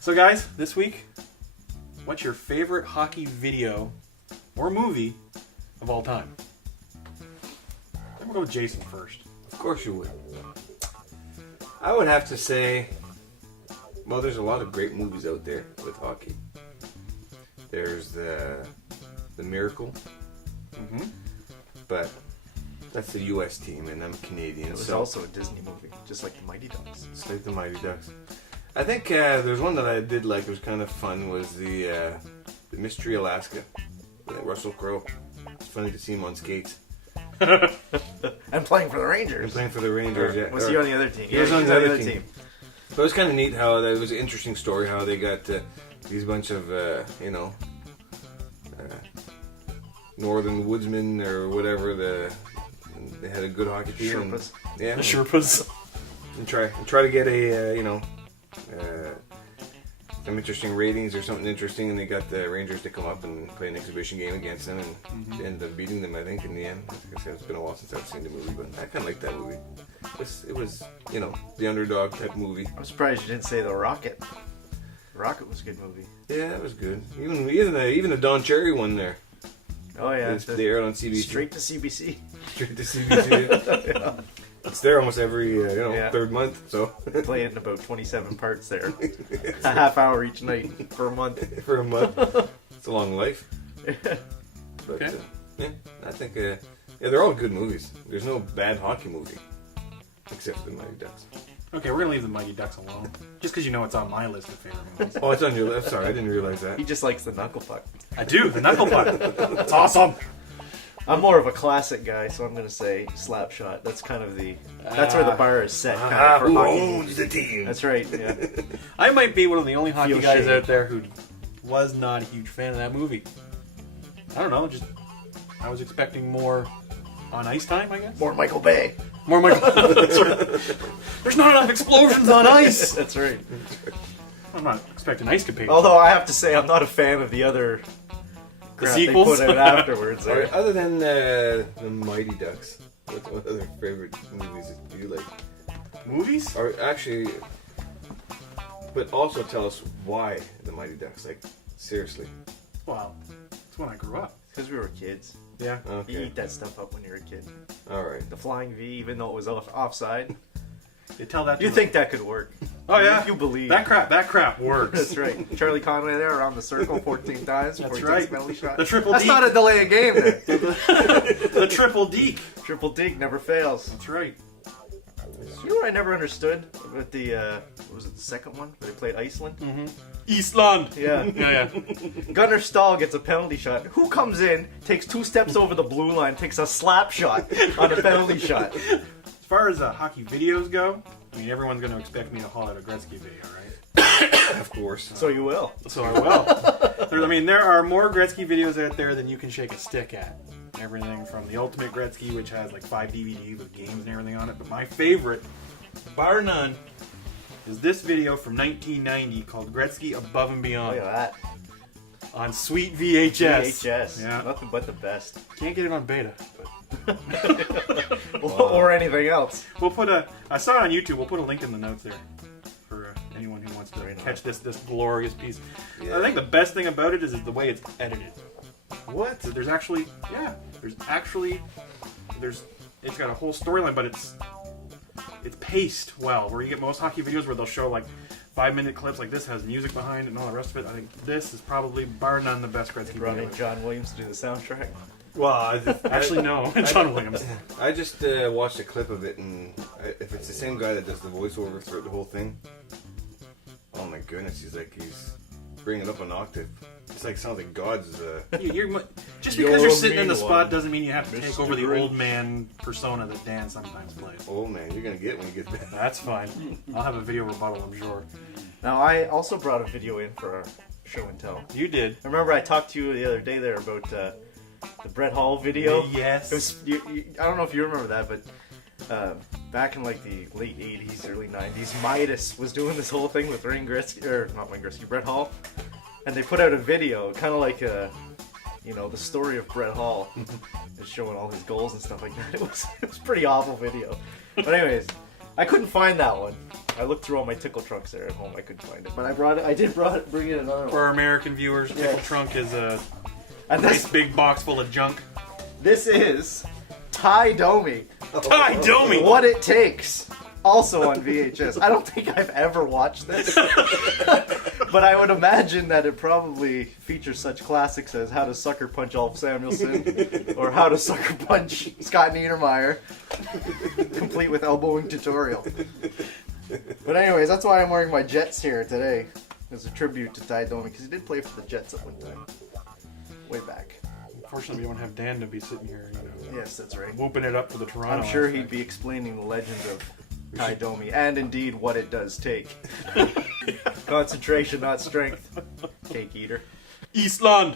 So guys, this week, what's your favorite hockey video or movie of all time? I'm gonna go with Jason first. Of course you would. I would have to say, well, there's a lot of great movies out there with hockey. There's the Miracle, but that's the U.S. team, and I'm Canadian. It was also a Disney movie, just like the Mighty Ducks. It's like the Mighty Ducks. I think there's one that I did like. It was kind of fun. Was the Mystery Alaska with Russell Crowe. It's funny to see him on skates. And playing for the Rangers. And playing for the Rangers. Yeah. Was he on the other team? He was on the other team. But it was kind of neat how that was an interesting story. How they got these bunch of northern woodsmen or whatever. They had a good hockey team. Sherpas. Yeah. The Sherpas. And try to get a some interesting ratings or something interesting, and they got the Rangers to come up and play an exhibition game against them, and they ended up beating them, I think, in the end. Like I said, it's been a while since I've seen the movie, but I kind of like that movie. It was the underdog type movie. I'm surprised you didn't say The Rocket. The Rocket was a good movie. Yeah, it was good. Even the Don Cherry one there. Oh yeah, They aired on CBC. Straight to CBC. Straight to CBC. Yeah. It's there almost every third month. So Play it in about 27 parts there. A half hour each night for a month. For a month. It's a long life. But Okay. I think they're all good movies. There's no bad hockey movie except for the Mighty Ducks. Okay, we're gonna leave the Mighty Ducks alone, just because you know it's on my list of favorite movies. Oh, it's on your list. Sorry, I didn't realize that. He just likes the knuckle puck. I do, the knuckle puck. It's awesome. I'm more of a classic guy, so I'm going to say Slapshot. That's kind of that's where the bar is set kind of for who hockey. owns the team? That's right, yeah. I might be one of the only hockey Feel guys shame. out there who was not a huge fan of that movie. I don't know, I was expecting more on ice time, I guess. More Michael Bay. More Michael. There's not enough explosions on ice. That's right. I'm not expecting ice capades. Although I have to say, I'm not a fan of the other crap sequels? they put out afterwards. All right, other than the Mighty Ducks, what other favorite movies do you like? Movies? Or actually, but also tell us why the Mighty Ducks. Like, seriously. Well, it's when I grew up. Because we were kids. Yeah. You Okay. eat that stuff up when you're a kid. All right. The flying V, even though it was offside. They tell that to You me. think that could work. Oh yeah. If you believe. That crap works. That's right. Charlie Conway there around the circle 14 times before That's he right. takes a penalty shot. The triple That's deke. not a delay of game there. The triple deke. Triple deke never fails. That's right. You know what I never understood with the what was it, the second one where they played Iceland? Eastland. Yeah. Yeah. Gunnar Stahl gets a penalty shot. Who comes in, takes 2 steps over the blue line, takes a slap shot on a penalty shot? As far as hockey videos go, I mean, everyone's going to expect me to haul out a Gretzky video, right? Of course. So you will. So I will. There are more Gretzky videos out there than you can shake a stick at. Everything from the Ultimate Gretzky, which has like 5 DVDs with games and everything on it. But my favorite, bar none, is this video from 1990 called Gretzky Above and Look Beyond at that. on sweet VHS. VHS. Yeah. Nothing but the best. Can't get it on beta. But Or anything else. we'll put I saw it on YouTube. We'll put a link in the notes there for anyone who wants to catch this glorious piece. Yeah. I think the best thing about it is the way it's edited. What? There's actually it's got a whole storyline, but it's paced well. Where you get most hockey videos where they'll show like 5-minute clips, like this has music behind it and all the rest of it. I think this is probably bar none the best Gretzky Brought video. in John Williams to do the soundtrack. Well, Actually, no, John Williams. I just watched a clip of it, and if it's the same guy that does the voiceover throughout the whole thing, oh my goodness, he's bringing up an octave. It's like sounds like God's. Just because you're sitting in the mean spot one. doesn't mean you have to take Mr. over the Grinch. old man persona that Dan sometimes plays. Oh man, you're gonna get it when you get back. That's fine. I'll have a video rebuttal, I'm sure. Now, I also brought a video in for our show and tell. You did. I remember I talked to you the other day there about the Brett Hall video. Yes. It was, I don't know if you remember that, but back in like the late 80s, early 90s, Midas was doing this whole thing with Brett Hall. And they put out a video, kind of like the story of Brett Hall, is showing all his goals and stuff like that. It was a pretty awful video. But anyways, I couldn't find that one. I looked through all my tickle trunks there at home. I couldn't find it, but I bring in another For one. our American viewers, Tickle Trunk is a And nice this, big box full of junk. this is Tai Domi. Tai Domi! What It Takes. Also on VHS. I don't think I've ever watched this. But I would imagine that it probably features such classics as How to Sucker Punch Alf Samuelson or How to Sucker Punch Scott Niedermeyer, complete with elbowing tutorial. But anyways, that's why I'm wearing my Jets here today, as a tribute to Tai Domi, because he did play for the Jets at one time, way back. Unfortunately, we don't have Dan to be sitting here, Yes, that's right. whooping it up for the Toronto. I'm sure aspect. he'd be explaining the legend of Tai Domi, and indeed what it does take. Concentration, not strength. Cake eater. Eastland!